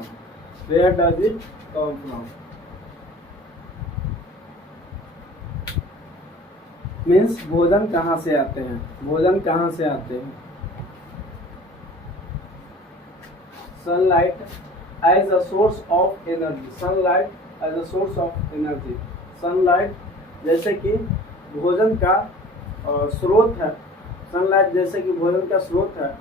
from? Where does it come from? Means भोजन कहाँ से आते हैं, भोजन कहाँ से आते हैं। Sunlight as a source of energy, sunlight as a source of energy. Sunlight जैसे कि भोजन का स्रोत है, सनलाइट जैसे कि भोजन का स्रोत है।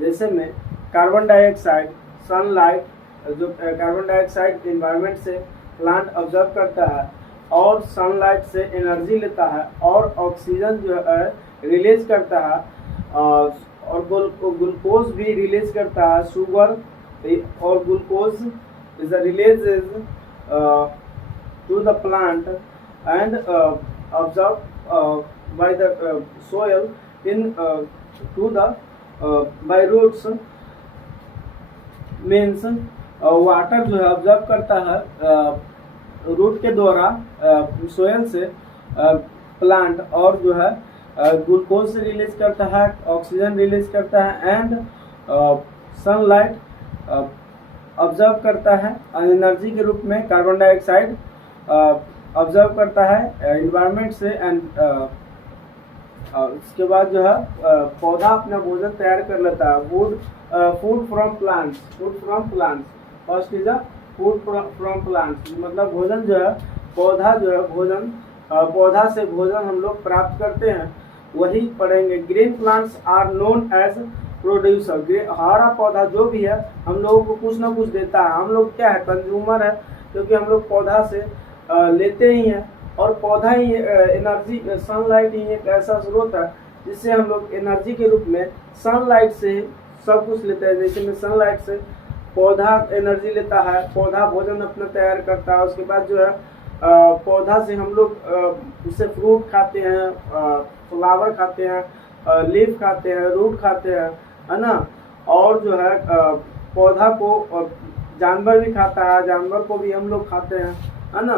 जैसे में कार्बन डाइऑक्साइड, सनलाइट जो कार्बन डाइऑक्साइड एनवायरनमेंट से प्लांट ऑब्जर्व करता है और सनलाइट से एनर्जी लेता है और ऑक्सीजन जो है रिलीज करता है और ग्लूकोज भी रिलीज करता है। शुगर और glucose is release to the plant and observe by the soil in to the by roots। Means water जो है ऑब्जर्व करता है रूट के द्वारा सोयल से प्लांट और जो है ग्लूकोज से रिलीज करता है, ऑक्सीजन रिलीज करता है एंड सनलाइट ऑब्जर्व करता है एनर्जी के रूप में। कार्बन डाइऑक्साइड ऑब्जर्व करता है एनवायरनमेंट से एंड उसके बाद जो है पौधा अपना भोजन तैयार कर लेता है। Food from plants, food from plants, first is a food from plants, मतलब भोजन जो है पौधा जो है भोजन पौधा से भोजन हम लोग प्राप्त करते हैं, वही पढ़ेंगे। Green plants are known as producer. हरा पौधा जो भी है हम लोगों को कुछ ना कुछ देता है। हम लोग क्या है, कंज्यूमर है, क्योंकि हम लोग पौधा से लेते ही हैं और पौधा ही एनर्जी, सनलाइट ही एक ऐसा स्रोत है जिससे हम लोग एनर्जी के रूप में सनलाइट से सब कुछ लेते हैं। जैसे में सनलाइट से पौधा एनर्जी लेता है, पौधा भोजन अपना तैयार करता है। उसके बाद जो है पौधा से हम लोग उससे फ्रूट खाते हैं, फ्लावर खाते हैं, लीफ खाते हैं, रूट खाते हैं, है ना। और जो है पौधा को जानवर भी खाता है, जानवर को भी हम लोग खाते हैं, है ना।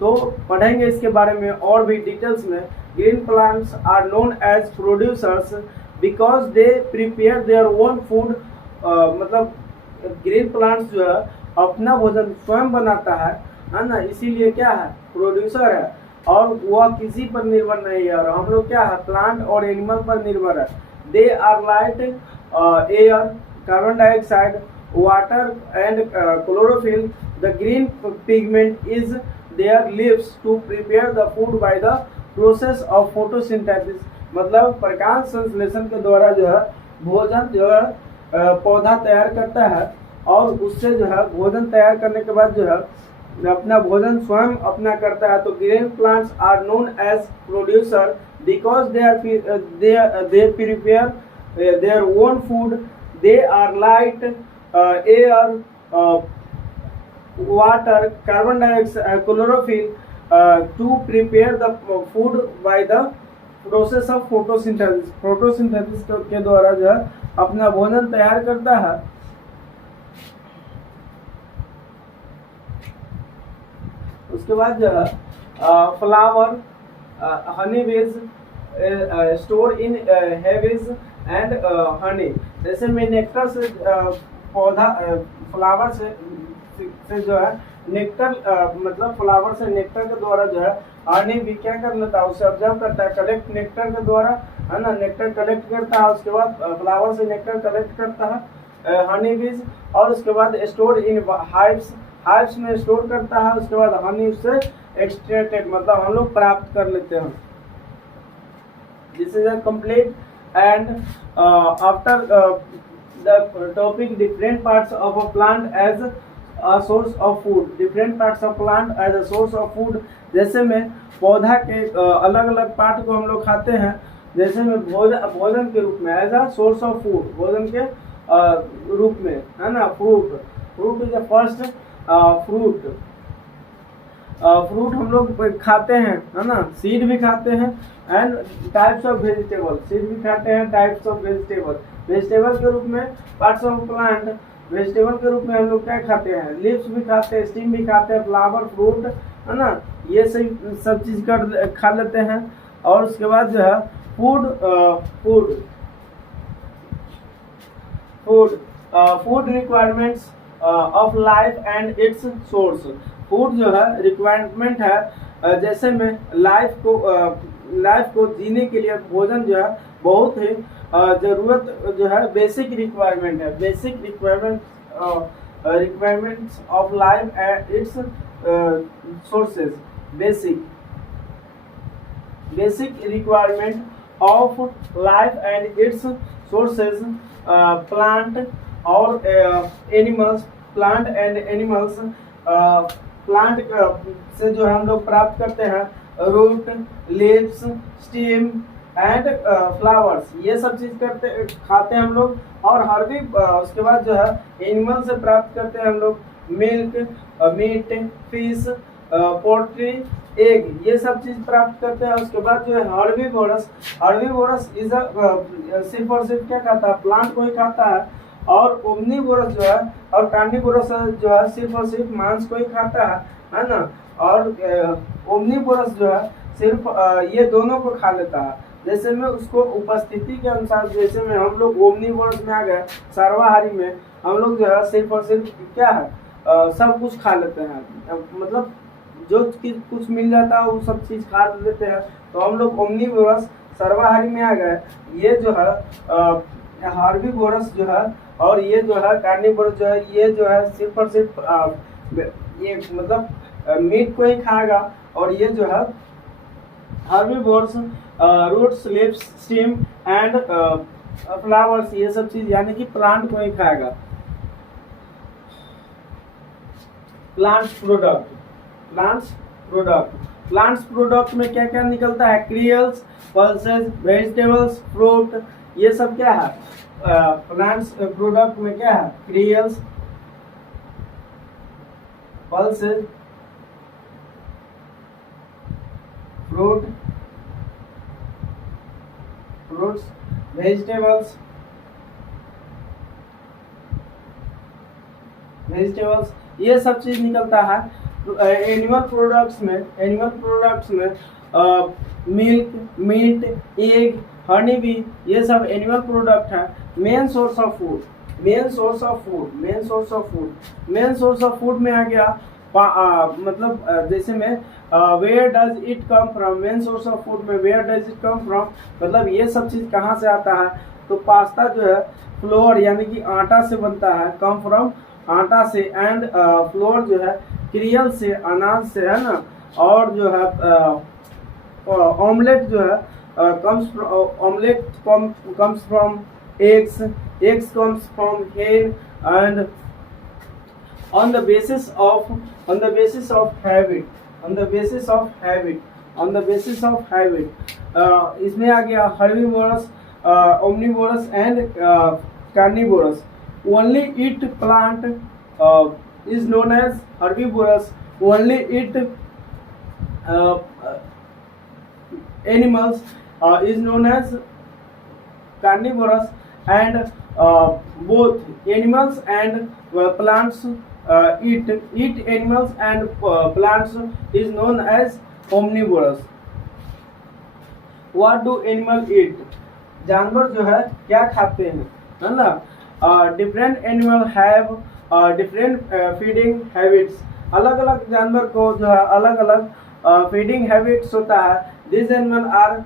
तो पढ़ेंगे इसके बारे में और भी डिटेल्स में। Green plants are known as producers because they prepare their own food. मतलब ग्रीन प्लांट्स जो है अपना भोजन स्वयं बनाता है ना, इसीलिए क्या है, प्रोड्यूसर है और वह किसी पर निर्भर नहीं है। और हम लोग क्या है, प्लांट और एनिमल पर निर्भर है। They are light air, carbon dioxide, water and chlorophyll. The green pigment is their leaves to prepare the food by the process of photosynthesis। मतलब प्रकाश संश्लेषण के द्वारा जो है भोजन जो है पौधा तैयार करता है और उससे जो है भोजन तैयार करने के बाद जो है अपना भोजन स्वयं अपना करता है। तो green plants are known as producer because they prepare their own food. They are light air, water, carbon dioxide, chlorophyll to prepare the food by the process of photosynthesis। photosynthesis के द्वारा जो है अपना भोजन तैयार करता है। उसके बाद जो है फ्लावर, हनी बीज स्टोर इन हेविज एंड हनी। जैसे में नेक्टर से पौधा फ्लावर से जो है नेक्टर, मतलब फ्लावर से नेक्टर के द्वारा जो है हनी भी क्या कर लेता है, उसे ऑब्जर्व करता है, कलेक्ट नेक्टर के द्वारा, है ना। नेक्टर कलेक्ट करता है, उसके बाद फ्लावर से नेक्टर कलेक्ट करता है हनी बीज, और उसके बाद स्टोर इन हाइव्स, हाइव्स में स्टोर करता है। उसके बाद हनी उससे एक्सट्रैक्टेड, मतलब हम लोग प्राप्त कर लेते हैं। This is a complete and after the topic different parts of a plant as a source of food। different parts of plant as a source of food। जैसे में पौधा के अलग अलग पार्ट को हम लोग खाते हैं, जैसे में भोजन के रूप में as a source of food, भोजन के रूप में, है ना। Fruit is the first fruit. Fruit हम लोग खाते हैं, है ना। सीड भी खाते हैं and types of vegetable, seed भी खाते हैं, टाइप्स ऑफ वेजिटेबल। वेजिटेबल के रूप में पार्ट्स ऑफ प्लांट, वेजिटेबल के रूप में हम लोग क्या खाते हैं, लीव्स भी खाते हैं, स्टीम भी खाते हैं, फ्लावर, फ्रूट, है ना, ये सब चीज कर खा लेते हैं। और उसके बाद जो है food requirements of life and it's source. Food जो है रिक्वायरमेंट है, जैसे में लाइफ को जीने के लिए भोजन जो है बहुत ही जरूरत जो है, बेसिक रिक्वायरमेंट है, basic requirements of life and its sources. Basic requirement of life and its sources, plant और animals, plant and animals. Plant से जो हम लोग प्राप्त करते हैं root, leaves, stem and flowers, ये सब चीज खाते हैं हम लोग। और उसके बाद जो है एनिमल से प्राप्त करते हैं हम लोग milk, meat, fish, poultry, egg, ये सब चीज प्राप्त करते हैं। उसके बाद जो है हर्बीवोरस इज सिर्फ और सिर्फ क्या खाता है, प्लांट को ही खाता है। और ओमनीवोरस जो है और कार्निवोरस जो है सिर्फ और सिर्फ मांस को ही खाता है ना। और ओमनीवोरस जो है सिर्फ ये दोनों को खा लेता है। जैसे में उसको उपस्थिति के अनुसार, जैसे में हम लोग ओमनीवोरस में आ गए, सर्वाहारी में हम लोग जो है सिर्फ और सिर्फ क्या है, सब कुछ खा लेते हैं, मतलब जो कुछ मिल जाता है वो सब चीज खा लेते हैं। तो हम लोग ओमनीवोरस सर्वाहारी में आ गए। ये जो है हार्बीवोरस जो है और ये जो है कार्निवोरस जो है, ये जो है सिर्फ और सिर्फ ये मतलब मीट को ही खाएगा। और ये जो है herbivorous roots, leaves, stem and flowers, ये सब चीज यानी कि प्लांट को ही खाएगा। प्लांट्स प्रोडक्ट में क्या क्या निकलता है, क्रियल्स, पल्सेस, वेजिटेबल्स, फ्रूट, ये सब क्या है प्लांट्स प्रोडक्ट में क्या है, क्रियल्स, पल्सेस, फ्रूट्स, वेजिटेबल्स, ये सब चीज निकलता है। एनिमल प्रोडक्ट्स में milk, meat, egg, honey bee, ये सब एनिमल प्रोडक्ट है। मेन सोर्स ऑफ फूड में आ गया मतलब जैसे में where does it come from, main source of food में where does it come from, मतलब ये सब चीज कहाँ से आता है। तो पास्ता जो है फ्लोर यानी कि आटा से बनता है, कम फ्रॉम आटा से, एंड फ्लोर जो है क्रियल से, अनाज से, है ना। और जो है ऑमलेट जो है omelette comes from eggs comes from hen, and on the basis of habit इसमें आ गया herbivores, omnivorous and carnivorous. Only eat plant is known as herbivorous. Only eat animals is known as carnivorous. And both animals and plants eat animals and plants is known as omnivorous. What do animal eat? जानवर जो है क्या खाते हैं, है ना। Different animal have different feeding habits, अलग अलग जानवर को जो है अलग अलग फीडिंग हैबिट्स होता है। This animal are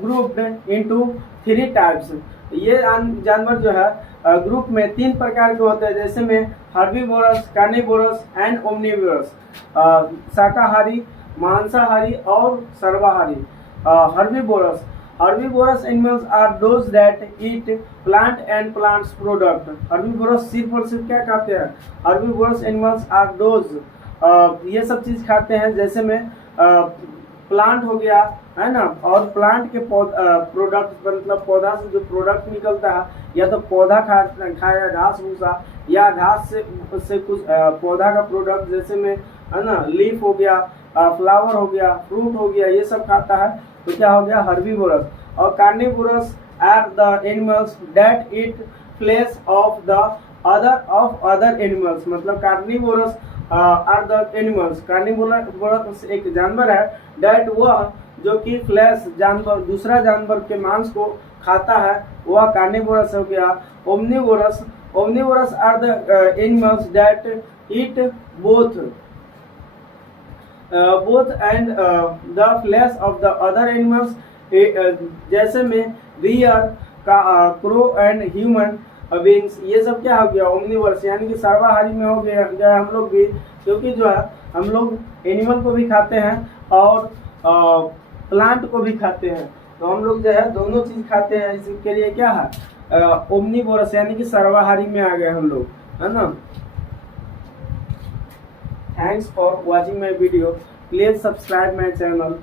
grouped into 3 types. ये जानवर जो है ग्रुप में 3 प्रकार के होते हैं, जैसे में हर्बीवोरस, कार्निवोरस एंड ओमनिवोरस, शाकाहारी, मांसाहारी और सर्वाहारी। Herbivorous animals are those that eat plant and plants product. Herbivorous सिर्फ और सिर्फ क्या खाते हैं, Herbivorous animals are those ये सब चीज खाते हैं, जैसे में प्लांट हो गया, है ना। और प्लांट के प्रोडक्ट मतलब पौधा से जो प्रोडक्ट निकलता है, या तो पौधा खाएगा घास भूसा, या घास से कुछ पौधा का प्रोडक्ट, जैसे में है ना लीफ हो गया, फ्लावर हो गया, फ्रूट हो गया, ये सब खाता है। तो क्या हो गया हर्बीवोरस। और carnivorous are the animals that eat flesh of the other animals, मतलब carnivorous are the animals. Carnivorous एक जानवर है, दैट वह जो कि फ्लेश जानवर दूसरा जानवर के मांस को खाता है, वह कार्निवोरस हो गया। Omnivorous Omnivorous are the animals that eat both and the flesh of the other animals, जैसे में deer, crow and human beings। ये सब क्या हो गया, ओमनिवर्स यानी कि सर्वाहारी में हो गया हम लोग भी, क्योंकि जो है हम लोग एनिमल को भी खाते हैं और प्लांट को भी खाते हैं, तो हम लोग जो है दोनों चीज खाते हैं, इसके लिए क्या है ओमनिवोरस यानी कि सर्वाहारी में आ गए हम लोग, है ना। Thanks for watching my video, please subscribe my channel.